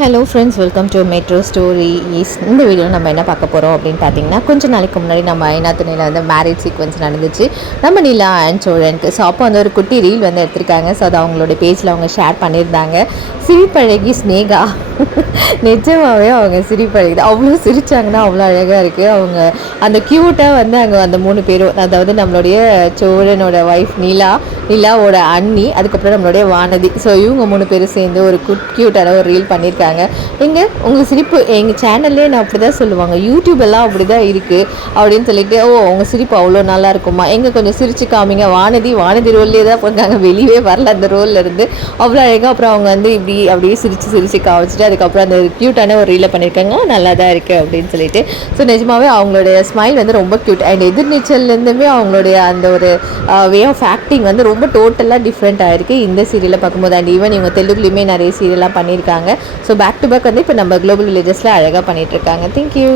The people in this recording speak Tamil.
Hello friends, welcome to metro story. இந்த வீடியோவில் நம்ம என்ன பார்க்க போகிறோம் அப்படின்னு பார்த்தீங்கன்னா, கொஞ்சம் நாளைக்கு முன்னாடி நம்ம ஐநாத்துணையில் வந்து மேரேஜ் சீக்வன்ஸ் நடந்துச்சு நம்ம நிலா அண்ட் சோழனுக்கு. ஸோ அப்போ வந்து ஒரு குட்டி ரீல் வந்து எடுத்திருக்காங்க. ஸோ அது அவங்களோட பேஜில் அவங்க ஷேர் பண்ணியிருந்தாங்க. சிரிப்பழகி ஸ்னேகா நிஜமாகவே அவங்க சிரிப்பழகுது. அவ்வளோ சிரித்தாங்கன்னா அவ்வளோ அழகாக இருக்குது. அவங்க அந்த க்யூட்டாக வந்து அங்கே அந்த 3 பேரும், அதாவது நம்மளுடைய சோழனோட ஒய்ஃப் நிலாவோட அண்ணி, அதுக்கப்புறம் நம்மளுடைய வானதி. ஸோ இவங்க 3 பேரும் சேர்ந்து ஒரு க்யூட்டான ஒரு ரீல் பண்ணியிருக்காங்க. எங்கே உங்கள் சிரிப்பு எங்கள் சேனல்லே நான் அப்படி தான் சொல்லுவாங்க, யூடியூப் எல்லாம் அப்படி தான் இருக்குது அப்படின்னு சொல்லிட்டு, உங்கள் சிரிப்பு அவ்வளோ நல்லா இருக்குமா, எங்கே கொஞ்சம் சிரிச்சு காமிங்க. வானதி ரோல்லே தான் போட்டாங்க, வெளியே வரல அந்த ரோலில் இருந்து. அவ்வளோ அழகாக அப்புறம் அவங்க வந்து இப்படி அப்படியே சிரிச்சு காமிச்சிட்டு அதுக்கப்புறம் அந்த க்யூட்டான ஒரு ரீலை பண்ணியிருக்காங்க. நல்லா தான் இருக்குது அப்படின்னு சொல்லிட்டு. ஸோ நிஜமாவே அவங்களுடைய ஸ்மைல் வந்து ரொம்ப க்யூட். அண்ட் எதிர்நீச்சல்லேருந்துமே அவங்களுடைய அந்த ஒரு வே ஆஃப் ஆக்டிங் வந்து ரொம்ப டோட்டலாக டிஃப்ரெண்ட் ஆகிருக்கு இந்த சீரியலை பார்க்கும்போது. அண்ட் ஈவன் இவங்க தெலுங்குலேயுமே நிறைய சீரியலாக பண்ணியிருக்காங்க. ஸோ பேக் டு பேக் வந்து இப்போ நம்ம குளோபல் வில்லேஜஸில் அழகாக பண்ணிகிட்ருக்காங்க. தேங்க்யூ.